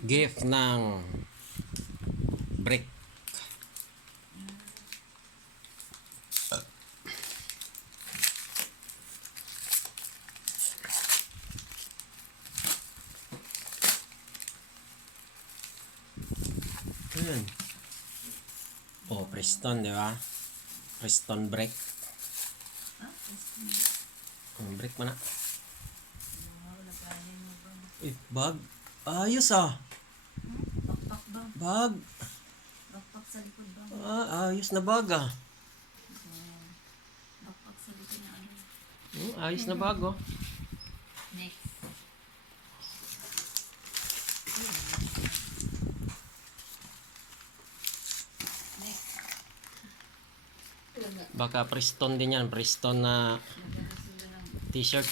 Gift ng brick. Ayan. Oh, Preston, di ba? Preston brick. Brick mo na. Eh, bag. Ayos ah. Bakpak ba? Bag. Bakpak sa likod ba? Ayos na bag ah. Bakpak sa likod na ano. Ayos na bag oh. Next. Next. Baka Preston din yan. Preston na Nagano sila ng t-shirt.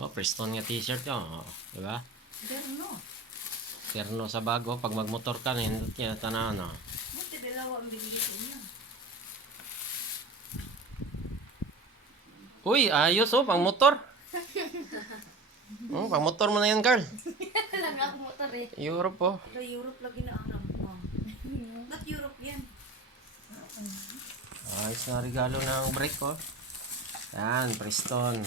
Oh, Preston nga t-shirt oh. Di ba? Terno. Terno sa bago. Pag magmotor ka, nindot niya tanaw no. Buti dalawa ang binigay ko niya. Uy, ayos oh, pang motor. Pang motor mo na yan, Carl. Lang ako motor eh. Europe oh. Pero Europe lagi na alam ko. Ba't Europe yan? Ayos na regalo ng brick oh. Yan, Preston.